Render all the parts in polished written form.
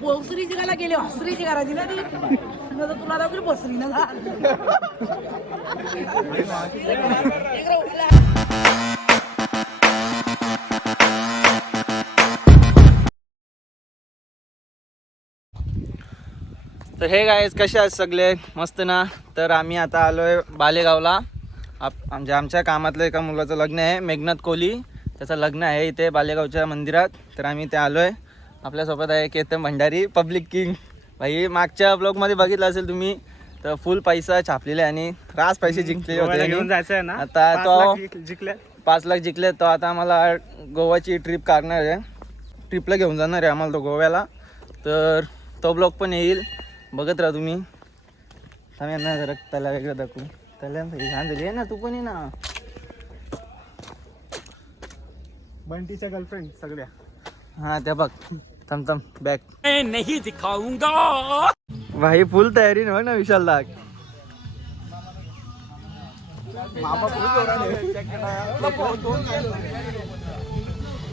बोसरीची गाला गेली हसरीची करायची ना ती तुला दाखवली बसरी ना तर हे गाईज कसे आहेत सगळे मस्त ना. तर आम्ही आता आलोय बालेगावला. आमच्या कामातलं एका मुलाचं लग्न आहे, मेघनाथ कोहली त्याचं लग्न आहे इथे बालेगावच्या मंदिरात. तर आम्ही ते आलोय. आपल्यासोबत आहे केतन भंडारी पब्लिक किंग. भाई मागच्या ब्लॉगमध्ये बघितलं असेल तुम्ही तर फुल पैसा छापलेला आहे आणि रास पैसे जिंकले होते घेऊन जायचं ना. आता तो जिंकले 5 लाख जिंकले. तो आता आम्हाला गोवाची ट्रिप काढणार आहे, ट्रिपला घेऊन जाणार आहे आम्हाला तो गोव्याला. तर तो ब्लॉग पण येईल, बघत राहा तुम्ही. थांब ना जरा त्याला वेगळं दाखवू. त्याला घाण झाली आहे ना, तू पण ये ना. बंटीच्या गर्लफ्रेंड सगळ्या. हा त्या बघ. थांब बॅक नाही दिखाऊंगा भाई फुल तयारी हो ना विशाल लाग.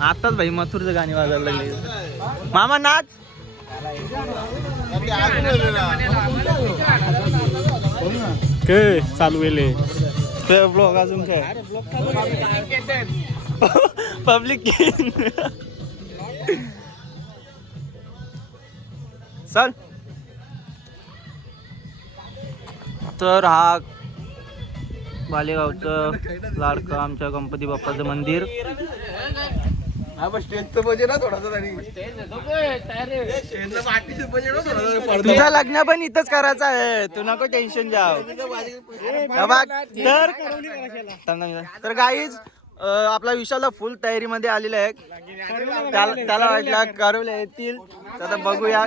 आताच भाई मथुरचं गाणी वाजायला लागले. मामा नाच. काय चालू वेले ब्लॉग अजून काय पब्लिक चल. तर हा बालेगावचं लाडकं आमच्या गणपती बाप्पाचं मंदिर. तुझं लग्न पण इथंच करायचं आहे, तू नको टेन्शन जाव. तर गाईज आपला विशालला फुल तयारीमध्ये आलेला आहे. त्याला वाटलं करवले येतील तर आता बघूया.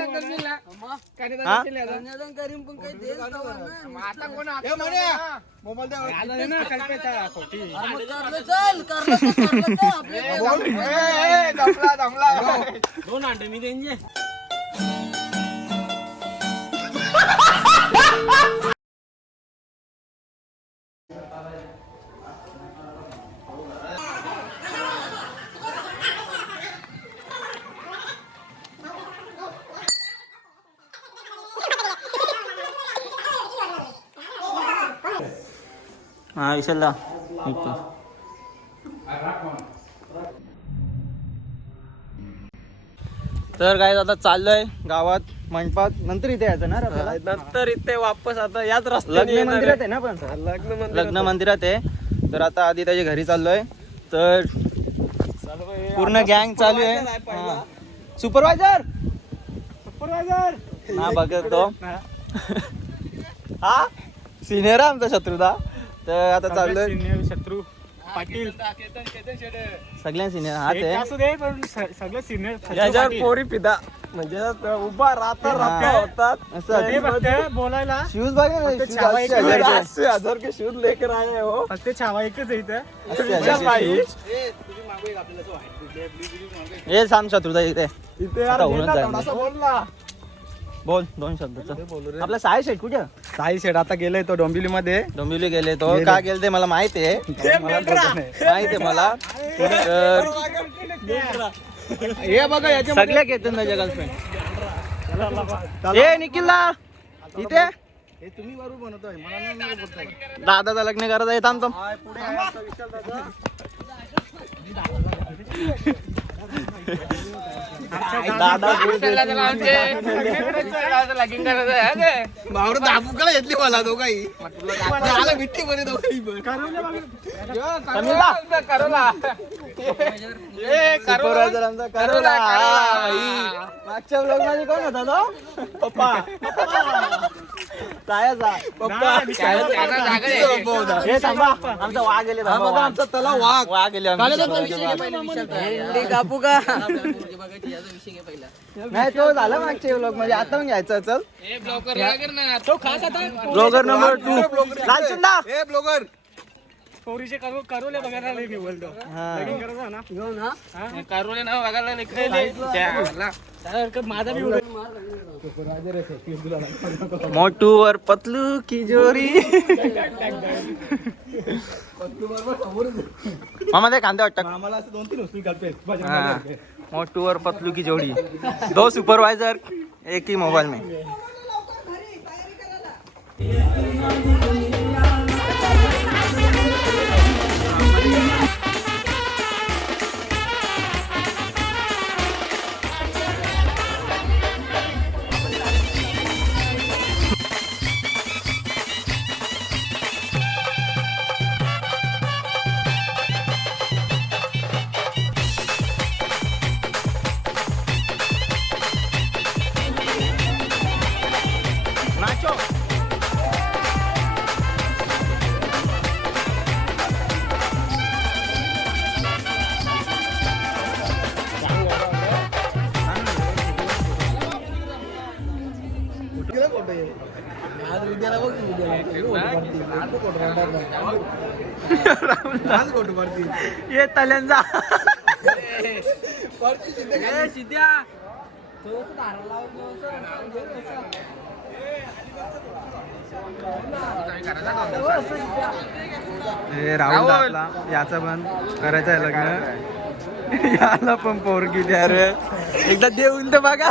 दोन अंडे मी देईन. हा विशालला तर काय आता चाललोय गावात मंडपात. नंतर इथे यायचं ना आपल्याला. नंतर इथे वापस आता याच लग्न मंदिरात आहे ना, पण लग्न मंदिरात आहे. तर आता आधी त्याच्या घरी चाललोय. तर पूर्ण गँग चालू आहे. सुपरवायझर हा बघत तो हा सिनियर आहे आमचा शत्रुदा. तर आता चाललोय शत्रू पाटील सगळ्या सिनियर हात आहे. असू दे पण सगळे सिनियर याच्यावर पोरी पिदा म्हणजे उभा राहता होतात असं बोलायला. शूज बघा ना, shoes 80,000 के शूज लेकर आए हो. फक्त छावा एकच आहे इथं. 80,000 हे सांग शत्रुदा इथे आता होऊनच जाईल. बोलला बोल 2 शब्दाचं. आपला साई शेठ कुठे? साई शेठ आता गेलाय तो डोंबिवली मध्ये. डोंबिवली गेले तो. का गेले ते मला माहिती आहे. माहिती आहे मला. हे बघा याच्या सगळ्या घेतात माझ्या गर्लफ्रेंड. ए निखिलला इथे हे तुम्ही बरोबर बनवतोय मला नाही बोलताय. दादाचा लग्न करायचं आहे. थांब दादा दाबू का घेतली मला दोघाही मिठी बरे दोघाही मागच्या ब्लॉग मध्ये कोण होता तो? पप्पा हे थांबा आमचा वाघ गेले. आमचा तला वाघ वाघ गेले. कापू का नाही तो झाला मागच्या ब्लॉग मध्ये. आता पण घ्यायचा. चल ब्लॉगर नंबर 2 लालचंदा ब्लॉगर पोरीचे करोले बघायला निवडलो. कारोले ना बघायला माझा बी मोटू और पतलू की जोड़ी. मामा ते कांदे वाटतात. आम्हाला असं 2-3 उचलून काढतोय. मोटू और पतलू की जोड़ी. 2 सुपरवाइजर एक ही मोबाइल में. ये तल्यांचा राहुल आपला याचा पण करायचं आहे लग्न. याला पण पोरगी द्या रे एकदा देऊन तर बघा.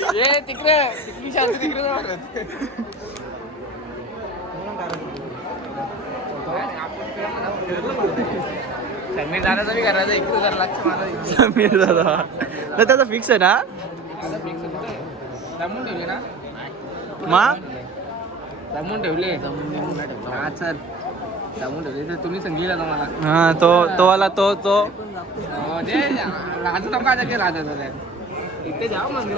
तिकडे तिकडली शांती तिकडे समीर दादाचा बी करायचा इकडे जरा लागतं मला. समीर दादा तर त्याचा फिक्स आहे ना. जमून ठेवले ना मा जमून ठेवले हा सर जमून ठेवले तर तुम्ही सांगितलं तुम्हाला. हा तो वाला तो राजू नका की राजा इथे जाऊ मंदिर.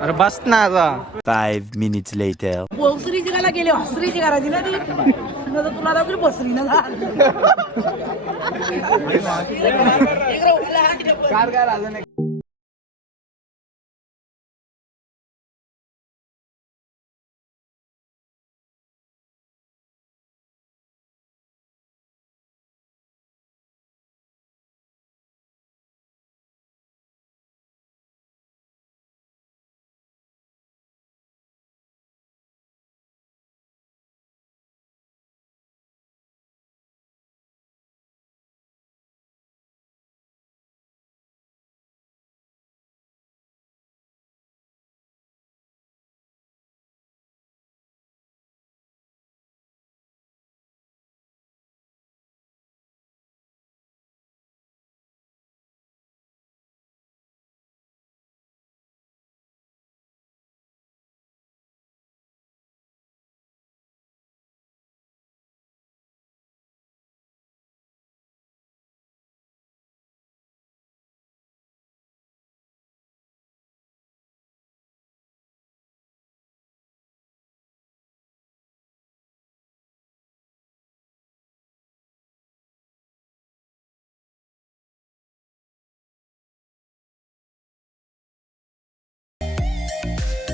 अरे बस ना आता. 5 minutes later. बसरीची गाला गेली हसरीची करायची ना ती नंतर तुला दाखवली बसरी ना काय राहिलं नाही.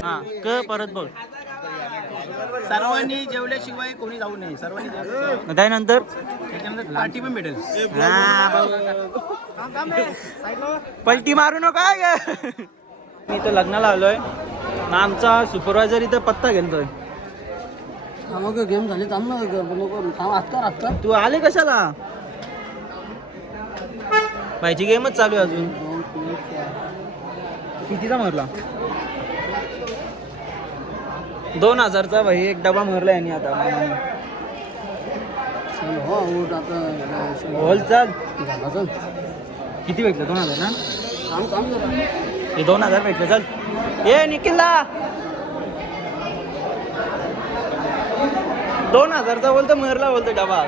हा क परत बघ. सर्वांनी जेवल्याशिवाय कोणी जाऊ नये. सर्वांनी जेवल्याशिवाय त्यानंतर त्याच्यानंतर पार्टी पण भेटेल. पलटी मारू नका. मी तर लग्नाला आलोय ना. आमचा सुपरवायझर इथं पत्ता घेतोय. गेम झाले थांब तू आले कशाला. भाईची गेमच चालू आहे अजून. कितीचा मारला 2000चा भाई. एक डबा मारला यांनी आता. बोल चाल किती भेटलं 2000 ना. हे 2000 भेटले. चल ये निखिलला 2000चा बोलतो मरला बोलतो डबा.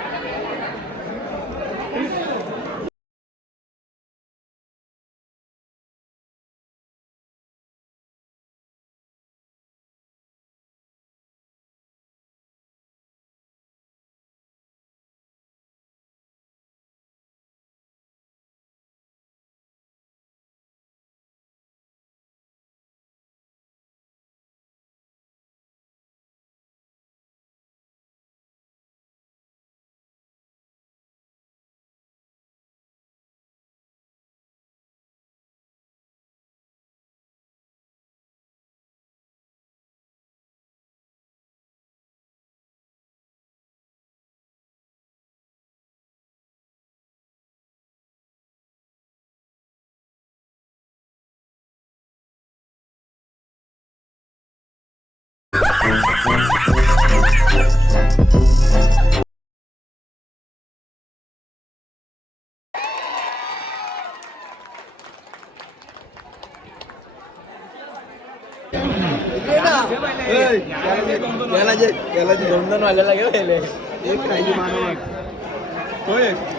दोन वाल्याला गेले एक राहिली मानव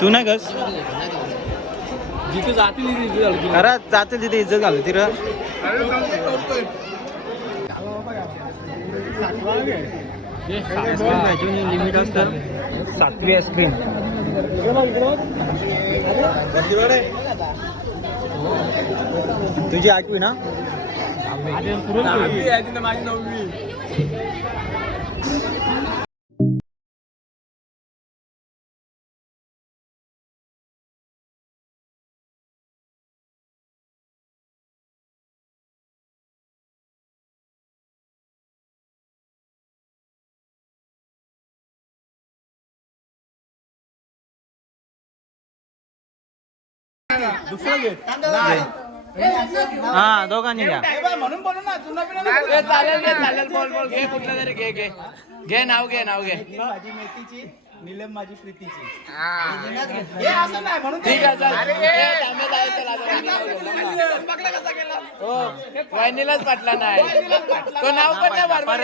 तू नाही कस जिथे जातील तिथे झालं. अरे जाते तिथे इज्जत घालू ती लिमिट असतं 7वी आईस्क्रीम तुझी 8वी ना माझी 9वी. हा दोघांनी घ्या म्हणून बोलू ना तुला चालेल बोल घे कुठलं तरी घे नाव घे माझी मेथीची नीलम माझी प्रीतीची हे असं नाही म्हणून ठीक आहे वाहिनीलाच पाटला नाही तो नाव पण नाही बरोबर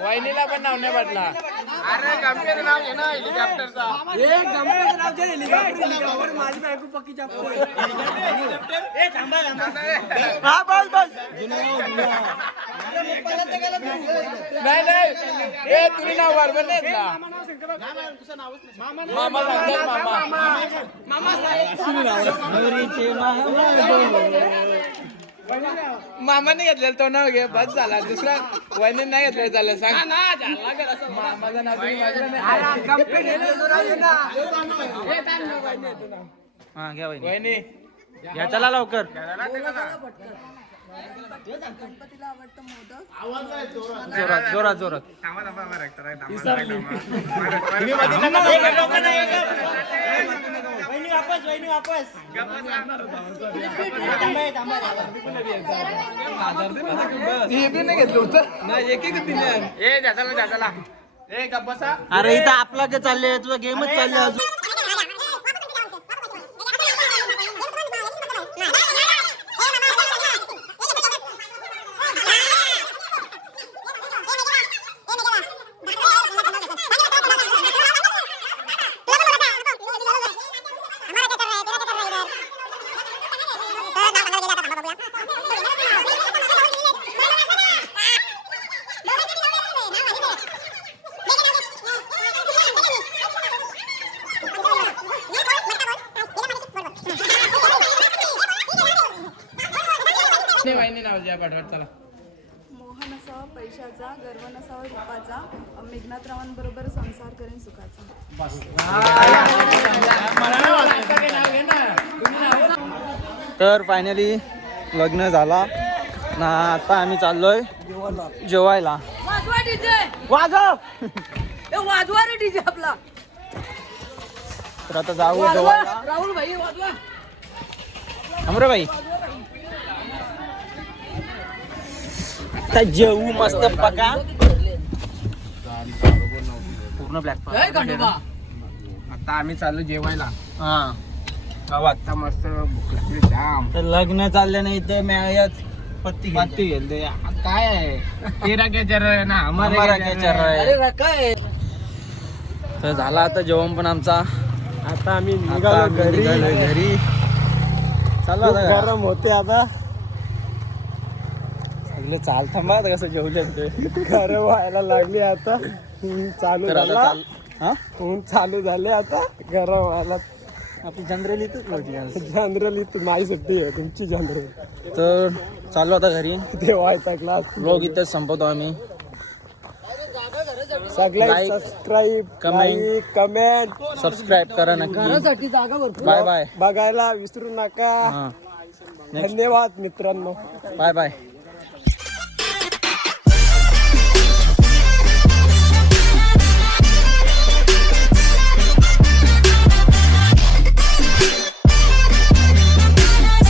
वाहिनीला पण नाव नाही पाटला. अरे गंभीर नाव घे ना हेलिकॉप्टरचा. माझी बायको पक्की नाही ए तुम्ही नाव बरोबर नाही घेतला. मामा मामाने घेतलेलं तो नाव घे बस झाला. दुसरा वहिनी नाही घेतलं झालं सांग माझं नाव तुम्ही माझं हा घ्या वहिनी घ्या चला लवकर जोरात जोरात अरे इथं आपला काय चाललंय तुझा गेमच चाललंय अजून मोहन असावा पैशाचा, गर्व नसावा रूपाचा, मेघनाथरावांबरोबर संसार करेन सुखाचा. तर फायनली लग्न झाला ना. आता आम्ही चाललोय जेवायला. वाजवा डीजे वाजव वाजवा रे डीजे आपला तर आता जाऊ वाजवा जेवायला. राहुल भाई वाजवा अमरे भाई आता जेवू मस्त पका पूर्ण ब्लॅक जय खंडोबा. आता आम्ही चाललो जेवायला. हा गावात आता मस्त भूक लागली जाम. तर लग्न चाललं नाही तर मॅच पत्ती गेलते काय आहे तेरा क्या चल रहा है ना हमारा क्या चल रहा है. अरे काय तर झाला आता जेवण पण आमचा. आता आम्ही आता निघालो आम्ही निघालोय घरी. चालला खूप आता गरम होते आता सगळे चाल थांबा आता कसं जेवले ते. गरम व्हायला लागली आता ऊन चालू तर आता झाला चाल हा ऊन चालू झाले आता गरम व्हायला. आपली जनरल इथंच नव्हती आज. जनरली माझी सुट्टी आहे तुमची जनरल तर चाललो आता घरी. देवायचा क्लास ब्लॉग इथंच संपवतो आम्ही. सगळ्यांनी Like, subscribe comment, comment subscribe करा नक्की. घरासाठी जागा भरपूर बाय बाय. बघायला विसरू नका. हा धन्यवाद मित्रांनो. Bye bye.